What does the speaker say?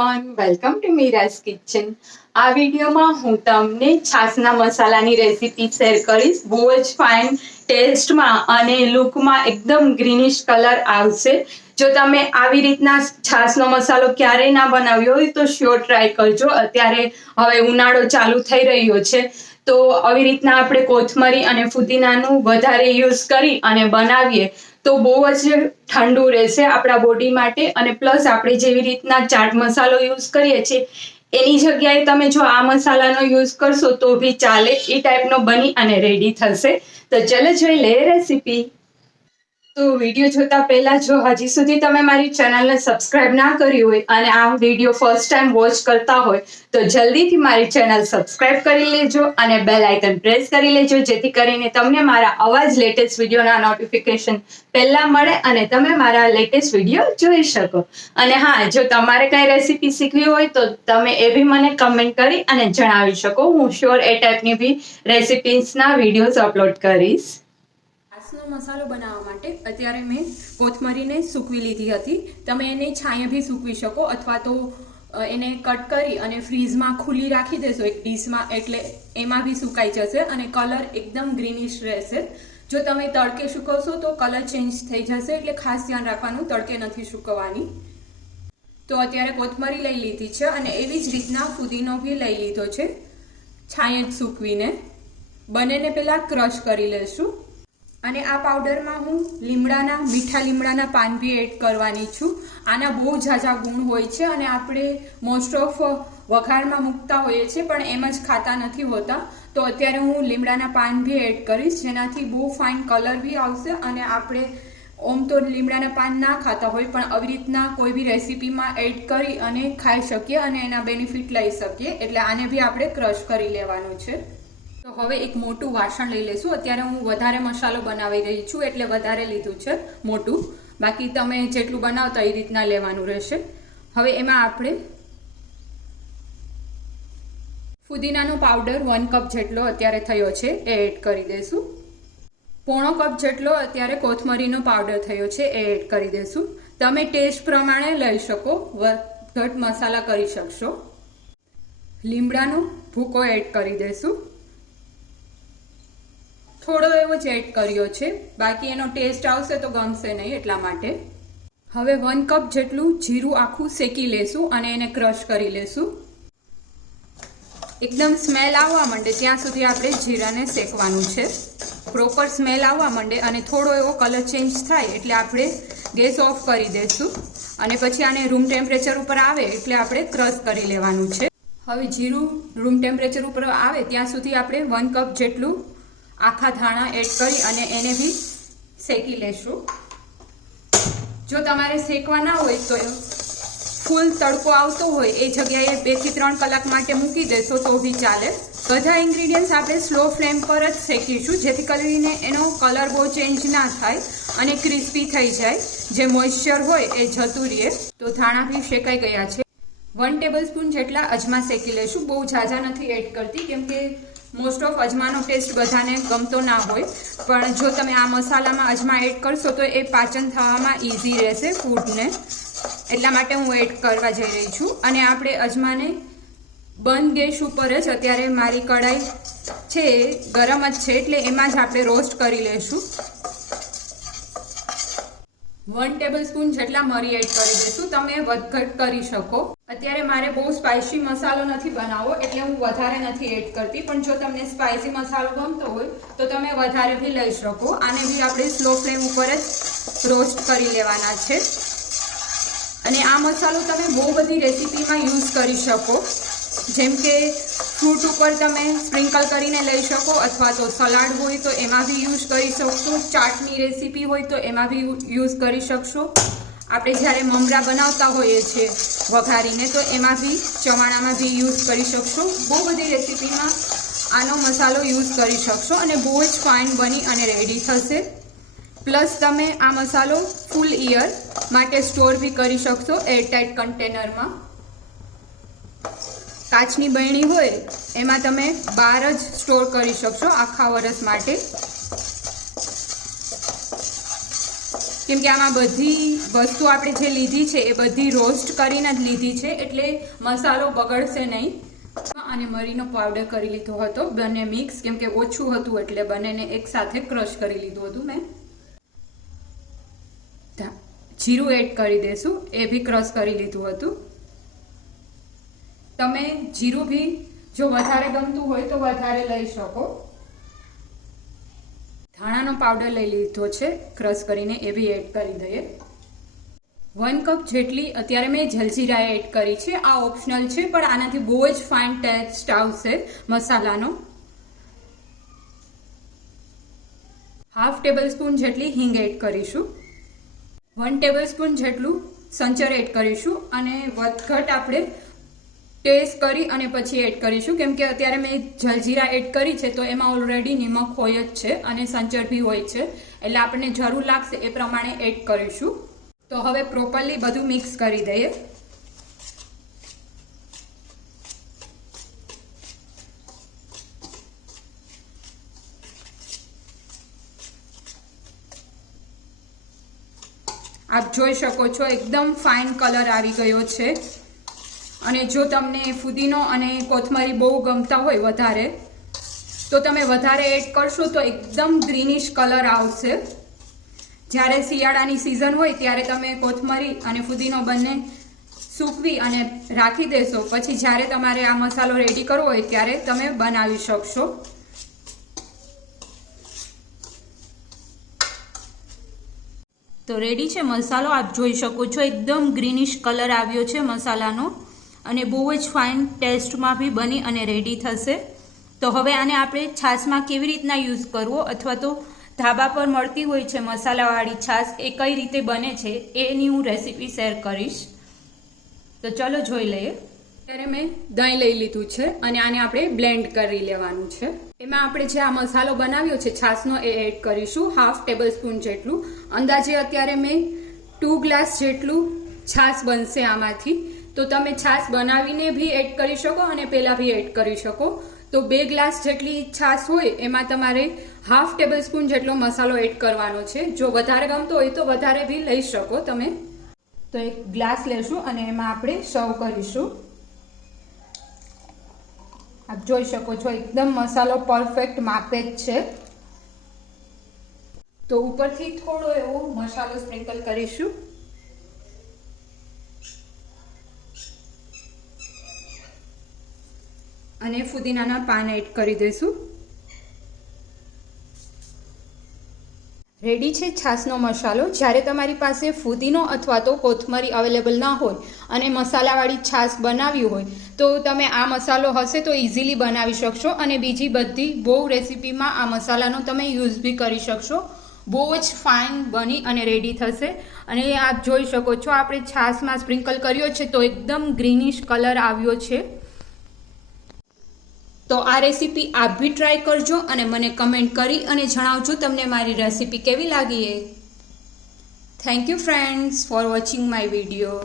Everyone, welcome to Miraz kitchen. આ વિડીયોમાં હું તમને છાશના મસાલાની રેસીપી શેર કરીશ. બહુ જ ફાઇન ટેસ્ટમાં અને લુકમાં એકદમ ગ્રીનિશ કલર આવશે. જો તમે આવી રીતના છાશનો મસાલો ક્યારેય ના બનાવ્યો હોય તો શ્યોર ટ્રાય કરજો. અત્યારે હવે ઉનાળો ચાલુ થઈ રહ્યો છે તો આવી રીતના આપણે કોથમરી અને ફુદીનાનું વધારે યુઝ કરી અને બનાવીએ તો બહુ જ ઠંડુ રહેશે આપણા બોડી માટે. અને પ્લસ આપણે જેવી રીતના ચાટ મસાલો યુઝ કરીએ છીએ એની જગ્યાએ તમે જો આ મસાલાનો યુઝ કરશો તો બી ચાલે. એ ટાઈપનો બની અને રેડી થશે. તો ચલો જોઈ લઈએ રેસીપી. તો વિડીયો જોતા પહેલા જો હજી સુધી તમે મારી ચેનલને સબસ્ક્રાઇબ ના કરી હોય અને આ વિડીયો ફર્સ્ટ ટાઈમ વોચ કરતા હોય તો જલ્દીથી મારી ચેનલ સબસ્ક્રાઇબ કરી લેજો અને બેલ આઇકન પ્રેસ કરી લેજો, જેથી કરીને તમને મારા આવા જ લેટેસ્ટ વિડીયોના નોટિફિકેશન પહેલા મળે અને તમે મારા લેટેસ્ટ વિડીયો જોઈ શકો. અને હા, જો તમારે કઈ રેસીપી શીખવી હોય તો તમે એ બી મને કમેન્ટ કરી અને જણાવી શકો. હું શ્યોર એ ટાઈપની બી રેસીપીસના વિડીયોઝ અપલોડ કરીશ. છાશનો મસાલો બનાવવા માટે અત્યારે મેં કોથમરીને સૂકવી લીધી હતી. તમે એને છાંયે બી સૂકવી શકો અથવા તો એને કટ કરી અને ફ્રીઝમાં ખુલ્લી રાખી દેશો એક ડીશમાં, એટલે એમાં બી સુકાઈ જશે અને કલર એકદમ ગ્રીનિશ રહેશે. જો તમે તડકે સૂકવશો તો કલર ચેન્જ થઈ જશે, એટલે ખાસ ધ્યાન રાખવાનું, તડકે નથી સૂકવવાની. તો અત્યારે કોથમરી લઈ લીધી છે અને એવી જ રીતના ફુદીનો બી લઈ લીધો છે છાંયે જ સૂકવીને. બંનેને પહેલાં ક્રશ કરી લેશું. અને આ પાવડરમાં હું મીઠા લીમડાના પાન બી એડ કરવાની છું. આના બહુ ઝાઝા ગુણ હોય છે અને આપણે મોસ્ટ ઓફ વઘારમાં મૂકતા હોઈએ છીએ પણ એમ જ ખાતા નથી હોતા. તો અત્યારે હું લીમડાના પાન બી એડ કરીશ, જેનાથી બહુ ફાઇન કલર બી આવશે. અને આપણે ઓમ તો લીમડાના પાન ના ખાતા હોય પણ આવી રીતના કોઈ બી રેસીપીમાં એડ કરી અને ખાઈ શકીએ અને એના બેનિફિટ લઈ શકીએ. એટલે આને બી આપણે ક્રશ કરી લેવાનું છે. તો હવે એક મોટું વાસણ લઈ લઈશું. અત્યારે હું વધારે મસાલો બનાવી રહી છું એટલે વધારે લીધું છે મોટું. બાકી તમે જેટલું બનાવતા એ રીતના લેવાનું રહેશે. હવે એમાં આપણે ફુદીનાનો પાવડર 1 કપ જેટલો અત્યારે થયો છે એ એડ કરી દઈશું. પોણો કપ જેટલો અત્યારે કોથમરીનો પાવડર થયો છે એ એડ કરી દઈશું. તમે ટેસ્ટ પ્રમાણે લઈ શકો, ઘટ મસાલા કરી શકશો. લીમડાનો ભૂકો એડ કરી દઈશું. થોડો એવો જ એડ કર્યો છે, બાકી એનો ટેસ્ટ આવશે તો ગમશે નહીં એટલા માટે. હવે 1 કપ જેટલું જીરું આખું શેકી લેશું અને એને ક્રશ કરી લેશું. એકદમ સ્મેલ આવવા માંડે ત્યાં સુધી આપણે જીરાને શેકવાનું છે. પ્રોપર સ્મેલ આવવા માંડે અને થોડો એવો કલર ચેન્જ થાય એટલે આપણે ગેસ ઓફ કરી દઈશું. અને પછી આને રૂમ ટેમ્પરેચર ઉપર આવે એટલે આપણે ક્રશ કરી લેવાનું છે. હવે જીરું રૂમ ટેમ્પરેચર ઉપર આવે ત્યાં સુધી આપણે 1 કપ જેટલું આખા ધાણા એડ કરી અને એને બી શેકી લેશું. જો તમારે શેકવા ના હોય તો ફૂલ તડકો આવતો હોય એ જગ્યાએ 2 થી 3 કલાક માટે મૂકી દેશો તો બી ચાલે. બધા ઇન્ગ્રીડિયન્ટ્સ આપણે સ્લો ફ્લેમ પર જ શેકીશું, જેથી કરીને એનો કલર બહુ ચેન્જ ના થાય અને ક્રિસ્પી થઈ જાય. જે મોઇશ્ચર હોય એ જતું રહે. તો ધાણા બી શેકાઈ ગયા છે. 1 ટેબલસ્પૂન જેટલા અજમા શેકી લેશું. બહુ ઝાઝા નથી એડ કરતી કેમ કે મોસ્ટ ઓફ અજમાનો ટેસ્ટ બધાને ગમતો ના હોય, પણ જો તમે આ મસાલામાં અજમા એડ કરશો તો એ પાચન થવામાં ઇઝી રહેશે ફૂડને, એટલા માટે હું એડ કરવા જઈ રહી છું. અને આપણે અજમાને બંધ ગેસ ઉપર જ, અત્યારે મારી કઢાઈ છે ગરમ જ છે એટલે એમાં જ આપણે રોસ્ટ કરી લઈશું. 1 ટેબલસ્પૂન જેટલા મરી એડ કરી દઈશું. તમે વધઘટ કરી શકો. અત્યારે મારે બહુ સ્પાઇસી મસાલો નથી બનાવવો એટલે હું વધારે નથી એડ કરતી, પણ જો તમને સ્પાઇસી મસાલો ગમતો હોય તો તમે વધારે બી લઈ શકો. આને બી આપણે સ્લો ફ્લેમ ઉપર જ રોસ્ટ કરી લેવાના છે. અને આ મસાલો તમે બહુ બધી રેસીપીમાં યુઝ કરી શકો, જેમ કે ફ્રૂટ ઉપર તમે સ્પ્રિંકલ કરીને લઈ શકો અથવા તો સલાડ હોય તો એમાં બી યુઝ કરી શકશો. ચાટની રેસીપી હોય તો એમાં બી યુઝ કરી શકશો. આપણે જ્યારે મમરા બનાવતા હોઈએ છીએ વઘારીને તો એમાં બી ચવાણામાં બી યુઝ કરી શકશો. બહુ બધી રેસીપીમાં આનો મસાલો યુઝ કરી શકશો અને બહુ જ ફાઇન બની અને રેડી થશે. પ્લસ તમે આ મસાલો ફૂલ યર માટે સ્ટોર બી કરી શકશો એરટાઇટ કન્ટેનરમાં. કાચની બરણી હોય એમાં તમે બહાર જ સ્ટોર કરી શકશો આખા વર્ષ માટે. કેમ કે આમાં બધી વસ્તુ આપણે જે લીધી છે એ બધી રોસ્ટ કરીને જ લીધી છે, એટલે મસાલો બગડશે નહીં. અને મરીનો પાવડર કરી લીધો હતો બંને મિક્સ, કેમ કે ઓછું હતું એટલે બંનેને એકસાથે ક્રશ કરી લીધું હતું મેં. જીરું એડ કરી દેશું, એ બી ક્રશ કરી લીધું હતું. તમે જીરું બી જો વધારે ગમતું હોય તો વધારે લઈ શકો. ધાણાનો પાવડર લઈ લીધો છે ક્રશ કરીને, એ બી એડ કરી દઈએ. 1 કપ જેટલી અત્યારે મેં જલજીરા એડ કરી છે. આ ઓપ્શનલ છે, પણ આનાથી બહુ જ ફાઇન ટેસ્ટ આવશે મસાલાનો. 1/2 ટેબલસ્પૂન જેટલી હિંગ એડ કરીશું. 1 ટેબલસ્પૂન જેટલું સંચર એડ કરીશું. અને વધઘટ આપણે ટેસ્ટ કરી અને પછી એડ કરીશું, કેમ કે અત્યારે મેં જલજીરા એડ કરી છે તો એમાં ઓલરેડી નિમક હોય જ છે અને સંચર બી હોય છે, એટલે આપણને જરૂર લાગશે એ પ્રમાણે એડ કરીશું. તો હવે પ્રોપરલી બધું મિક્સ કરી દઈએ. આપ જોઈ શકો છો એકદમ ફાઇન કલર આવી ગયો છે. અને જો તમને ફુદીનો અને કોથમરી બહુ ગમતા હોય વધારે, તો તમે વધારે એડ કરશો તો એકદમ ગ્રીનિશ કલર આવશે. જ્યારે શિયાળાની સિઝન હોય ત્યારે તમે કોથમરી અને ફુદીનો બંને સૂકવી અને રાખી દેશો, પછી જ્યારે તમારે આ મસાલો રેડી કરવો હોય ત્યારે તમે બનાવી શકશો. તો રેડી છે મસાલો, આપ જોઈ શકો છો એકદમ ગ્રીનિશ કલર આવ્યો છે મસાલાનો અને બહુ જ ફાઇન ટેસ્ટમાં બી બની અને રેડી થશે. તો હવે આને આપણે છાશમાં કેવી રીતના યુઝ કરવો, અથવા તો ધાબા પર મળતી હોય છે મસાલાવાળી છાશ, એ કઈ રીતે બને છે એની હું રેસીપી શેર કરીશ. તો ચલો જોઈ લઈએ. ત્યારે મેં દહીં લઈ લીધું છે અને આને આપણે બ્લેન્ડ કરી લેવાનું છે. એમાં આપણે જે આ મસાલો બનાવ્યો છે છાશનો એ એડ કરીશું 1/2 ટેબલસ્પૂન જેટલું. અંદાજે અત્યારે મેં 2 ગ્લાસ જેટલું છાશ બનશે આમાંથી. તો તમે છાશ બનાવીને બી એડ કરી શકો અને પહેલાં બી એડ કરી શકો. તો 2 ગ્લાસ જેટલી છાશ હોય એમાં તમારે 1/2 ટેબલસ્પૂન જેટલો મસાલો એડ કરવાનો છે. જો વધારે ગમતો હોય તો વધારે બી લઈ શકો તમે. તો એક ગ્લાસ લેશું અને એમાં આપણે સર્વ કરીશું. આપ જોઈ શકો છો એકદમ મસાલો પરફેક્ટ માપે જ છે. તો ઉપરથી થોડો એવો મસાલો સ્પ્રિંકલ કરીશું. અને ફુદીનાના પાન એડ કરી દઈશું. રેડી છે છાશનો મસાલો. જ્યારે તમારી પાસે ફુદીનો અથવા તો કોથમરી અવેલેબલ ના હોય અને મસાલાવાળી છાશ બનાવી હોય તો તમે આ મસાલો હશે તો ઇઝીલી બનાવી શકશો. અને બીજી બધી બહુ રેસીપીમાં આ મસાલાનો તમે યુઝ બી કરી શકશો. બહુ જ ફાઇન બની અને રેડી થશે. અને આપ જોઈ શકો છો આપણે છાશમાં સ્પ્રિંકલ કર્યો છે તો એકદમ ગ્રીનિશ કલર આવ્યો છે. તો આ રેસીપી આપ બી ટ્રાય કરજો અને મને કમેન્ટ કરી અને જણાવજો તમને મારી રેસીપી કેવી લાગી. Thank you friends for watching my video.